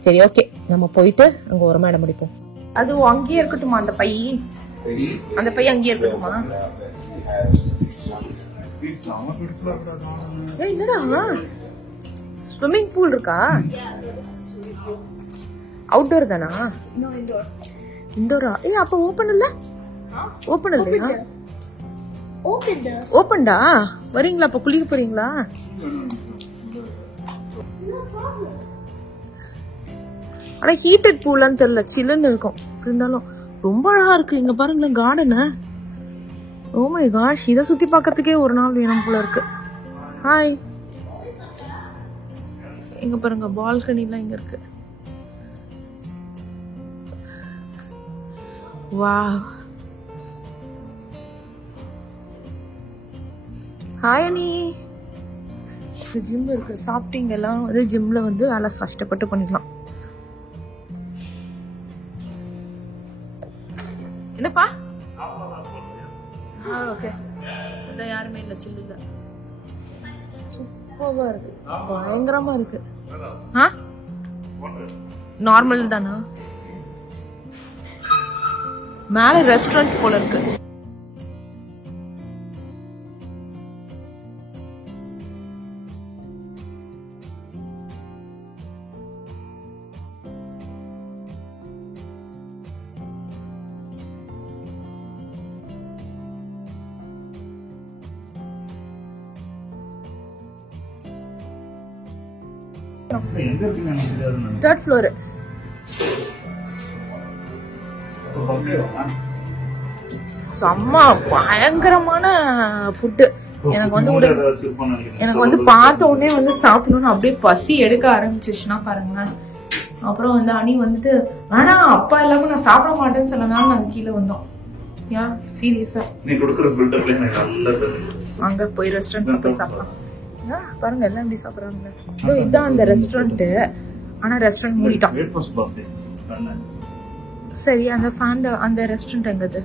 சரி ஓகே, நம்ம போயிட்டு அங்க ஒரு இடம் முடிப்போம். அது அங்கேயே இருக்கட்டுமா? அந்த பை அங்கேயே இருக்கட்டுமா? என்னடா ஸ்விம்மிங் பூல் இருக்கா? அவுட்டோர் தானா? இன்டோரா? அப்ப ஓபன் இல்ல? ஓபன் இல்லையா? ஓபன்டா. வரீங்களா? அப்ப குளிக்க போறீங்களா? ஆனா ஹீட்டட் பூலான்னு தெரியல, சில்லுன்னு இருக்கும். இருந்தாலும் ரொம்ப அழகா இருக்கு. இங்க பாருங்களேன் கார்டனு. ஓ மை காஷ், இதை சுத்தி பாக்கிறதுக்கே ஒரு நாள் வேணும் போல இருக்கு. ஹாய், இங்க பாருங்க பால்கனி எல்லாம் இங்க இருக்கு. வாவ். ஹாய் அனி. ஜிம் இருக்கு. சாப்பிட்டீங்க எல்லாம் வந்து ஜிம்ல வந்து நல்லா கஷ்டப்பட்டு பண்ணிக்கலாம். என்னப்பா? ஓகே. இல்ல. சூப்பரா இருக்கு, பயங்கரமா இருக்கு. நார்மல் தானா? மேல ரெஸ்டாரண்ட் போல இருக்கு. எங்க இருக்குன்னு எனக்கு தெரியாது. Third floor. செம்ம பயங்கரமான ஃபுட்டு. எனக்கு வந்து பார்த்த உடனே வந்து சாப்பிடணும்னு அப்படியே பசி எடுக்க ஆரம்பிச்சிருச்சுன்னா பாருங்களேன். அப்புறம் வந்து அனி வந்துட்டு ஆனா அப்பா இல்லாம நான் சாப்பிட மாட்டேன்னு சொன்னதால நாங்க கீழே வந்தோம். யா சீரியஸா நீ கொடுக்குற பில்டப்ல எனக்கு நல்லது. அங்க போய் ரெஸ்டாரண்ட்ல போய் சாப்பிடலாம். பாருங்க எல்லாம் எப்படி சாப்பிடுறாங்க. இதுதான் அந்த ரெஸ்டாரண்ட். ஆனா ரெஸ்டாரண்ட் மூடிட்டான். சரி அந்த ரெஸ்டாரண்ட் எங்கது?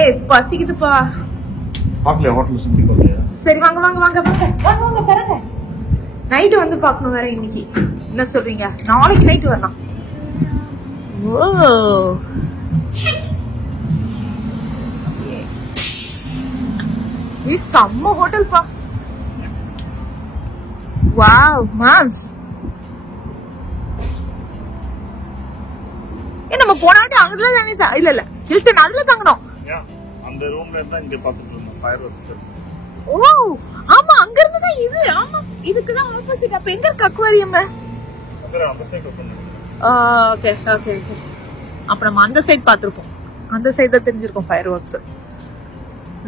ஏய் பசிக்குதுப்பா. பாக்கல ஹோட்டல் சுத்தி பாக்கலையா? சரி வாங்க வாங்க வாங்க வாங்க வாங்க தரங்க. நைட் வந்து பார்க்கணும் வேற இன்னைக்கு. என்ன சொல்றீங்க? நாளைக்கு நைட் வரலாம். ஓ இது செம்ம ஹோட்டல் பா. Wow moms. நம்ம போன வாட்டி அங்கதான் தானே இல்ல ஹில்டன் அதுல தங்கணும். அந்த ரூம்ல இருந்தா இங்க பாத்துட்டு இருந்தோம் ஃபயர் ஒர்க்ஸ். ஓ ஆமா அங்க இருந்து தான் இது. ஆமா இதுக்கு தான் ஆப்போசிட். அப்ப எங்க இருக்கு அக்வாரியம்? அப்புறம் அந்த side open. Okay okay okay. அப்ப நம்ம அந்த சைடு பாத்துறோம். அந்த சைடு தான் தெரிஞ்சிருக்கும் ஃபயர் ஒர்க்ஸ்.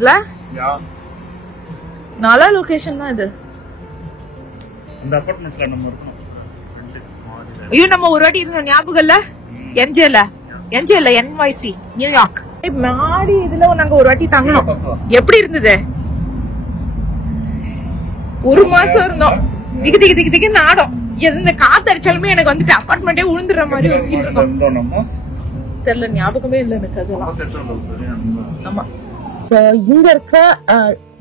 இல்ல? யா. நல்ல லொகேஷன் தான் இது. இந்த அபார்ட்மெண்ட்ல நம்ம இருக்கணும். ஐயோ நம்ம ஒரு வாட்டி இருந்தோம் ஞாபகம் இல்ல? என்ஜேல NYC நியூயார்க். மாடி இதுல நாங்க ஒரு வாட்டி தங்கணும். எப்படி இருந்தது? ஒரு மாசம் இருந்தோம். திக்கு திக்கு திக்கு திக்கு நாடும். எந்த காத்து அடிச்சாலுமே எனக்கு வந்துட்டு அபார்ட்மெண்டே உழுந்துற மாதிரி ஒரு ஃபீல் இருக்கும். தெரியல ஞாபகமே இல்ல எனக்கு அதெல்லாம். ஆமா இங்க இருக்க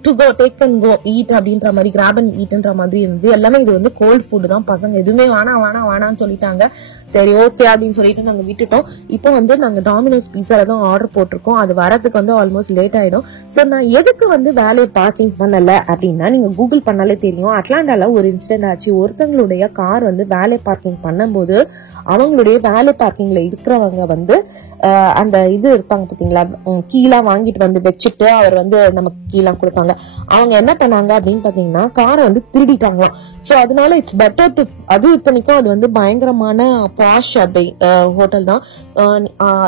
to go take and go eat அப்படின்ற மாதிரி கிராப் அண்ட் ஈட்ன்ற மாதிரி இருந்து எல்லாமே இது வந்து கோல்ட் ஃபுட் தான். பசங்க எதுவுமே வேணாம்னு சொல்லிட்டாங்க. சரி ஓகே அப்படின்னு சொல்லிட்டு நாங்க விட்டுட்டோம். இப்போ வந்து நாங்க டாமினோஸ் பீஸால தான் ஆர்டர் போட்டிருக்கோம். அது வரதுக்கு வந்து ஆல்மோஸ்ட் லேட் ஆயிடும். சோ நான் எதுக்கு வந்து வேலையை பார்க்கிங் பண்ணல அப்படின்னா நீங்க கூகுள் பண்ணாலே தெரியும். அட்லாண்டால ஒரு இன்சிடென்ட் ஆச்சு. ஒருத்தங்களுடைய கார் வந்து வேலை பார்க்கிங் பண்ணும்போது அவங்களுடைய வேலை பார்க்கிங்ல இருக்கிறவங்க வந்து அந்த இது இருப்பாங்க பாத்தீங்களா, கீழே வாங்கிட்டு வந்து வச்சுட்டு அவர் வந்து நமக்கு கீழே கொடுப்பாங்க. அவங்க என்ன பண்ணாங்க அப்படின்னு பாத்தீங்கன்னா காரை வந்து திருடிட்டாங்களாம். சோ அதனால இட்ஸ் பெட்டர் டு அது இத்தனைக்கும் அது வந்து பயங்கரமான பாஷ் அப்படி ஹோட்டல் தான்.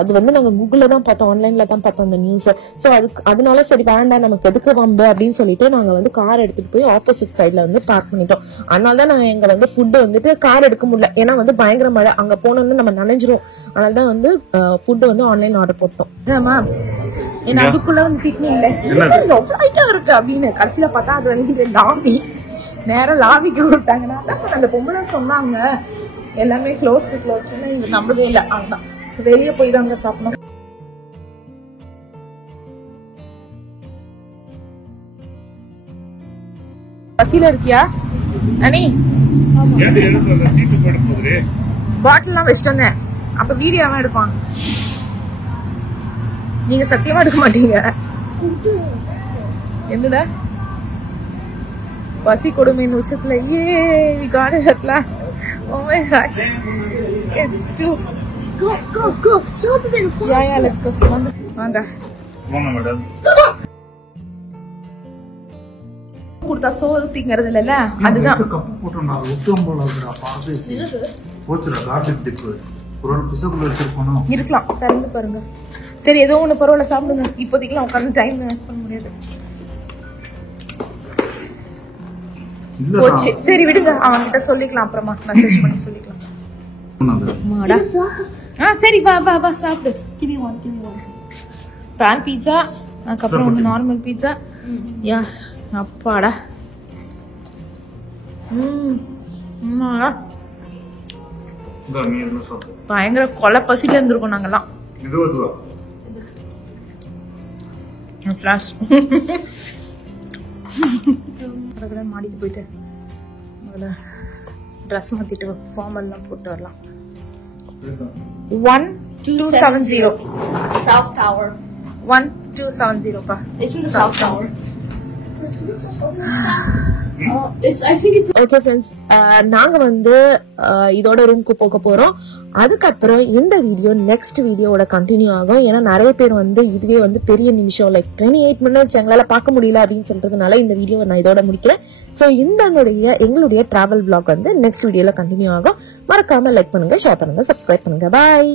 அது வந்து நாங்க கூகுள்ல தான் பார்த்தோம், ஆன்லைன்ல தான் பார்த்தோம் அந்த நியூஸ். சோ அதனால சரி வேண்டாம் நமக்கு எதுக்கு வம்பு அப்படின்னு சொல்லிட்டு நாங்க வந்து கார் எடுத்துட்டு போய் ஆப்போசிட் சைட்ல வந்து பார்க் பண்ணிட்டோம். அதனாலதான் நாங்க எங்க வந்து ஃபுட் வந்துட்டு கார் எடுக்க முடியல. ஏன்னா வந்து பயங்கர மழை, அங்க போனோம்னு நம்ம நினைஞ்சிரும். அதனாலதான் வந்து ஃபுட் வந்து ஆன்லைன் ஆர்டர் போட்டோம். என்ன அதுக்குள்ள வந்து திட்டினீங்களே இருக்கு அப்படின்னு. கடைசியில பார்த்தா அது வந்து லாபி. நேரம் லாபிக்கு விட்டாங்கன்னா அந்த பொம்பளை சொன்னாங்க எல்லாமே க்ளோஸ் இது நம்பவே இல்லை. அதுதான் வெளியே போய் தாங்க சாப்பிடணும். பசியில இருக்கியா அனி? பாட்டில் எல்லாம் வச்சுட்டு வந்தேன். அப்ப வீடியோலாம் எடுப்பான். நீங்க சத்தியமா எடுக்க மாட்டீங்க. என்னடா பசி கொடுமையின் உச்சத்துல we got it at last. Oh my gosh, it's too go so open the yeah let's go. வாங்க மேடம். குடுத்தா சோறு திங்கறது இல்லல, அதுதான் கப்பு போட்டு நான் உத்தம் போல இருக்கா பாதேசி போச்சுடா. கார்லிக் டிப் ஒரு பிசகுல வச்சிருக்கோம். இருக்கலாம் திறந்து பாருங்க. சரி ஏதோ ஒண்ணு பரவாயில்ல சாப்பிடுங்க. இப்போதைக்குலாம் உட்காந்து டைம் வேஸ்ட் பண்ண முடியாது. போச்சு சரி விடுங்க. அவன் கிட்ட சொல்லிக்கலாம், அப்புறமா மெசேஜ் பண்ணி சொல்லிக்கலாம். சரி வா வா வா சாப்பிடு. கிவி ஒன் பேன் பீட்சா, அதுக்கப்புறம் வந்து நார்மல் பீட்சா. யா அப்பாடா. பயங்கர கொலை பசியில இருந்திருக்கோம் நாங்கெல்லாம். ஃபிளாஷ் மாடிக்கு போயிட்டு முதல்ல ட்ரெஸ் மாத்திட்டு ஃபார்மல்லாம் போட்டு வரலாம். 1270 South Tower. 1270 பா. It's in the South Tower. I think it's. Okay friends, நாங்க வந்து இதோட ரூம்க்கு போக போறோம். அதுக்கப்புறம் இந்த வீடியோ நெக்ஸ்ட் வீடியோட கண்டினியூ ஆகும். ஏன்னா நிறைய பேர் வந்து இதுவே வந்து பெரிய நிமிஷம் லைக் 28 minutes எங்களால பார்க்க முடியல அப்படின்னு சொல்றதுனால இந்த வீடியோவை நான் இதோட முடிக்கிறேன். ஸோ எங்களுடைய டிராவல் vlog வந்து நெக்ஸ்ட் வீடியோல கண்டினியூ ஆகும். மறக்காம லைக் பண்ணுங்க, ஷேர் பண்ணுங்க, சப்ஸ்கிரைப் பண்ணுங்க. பாய்.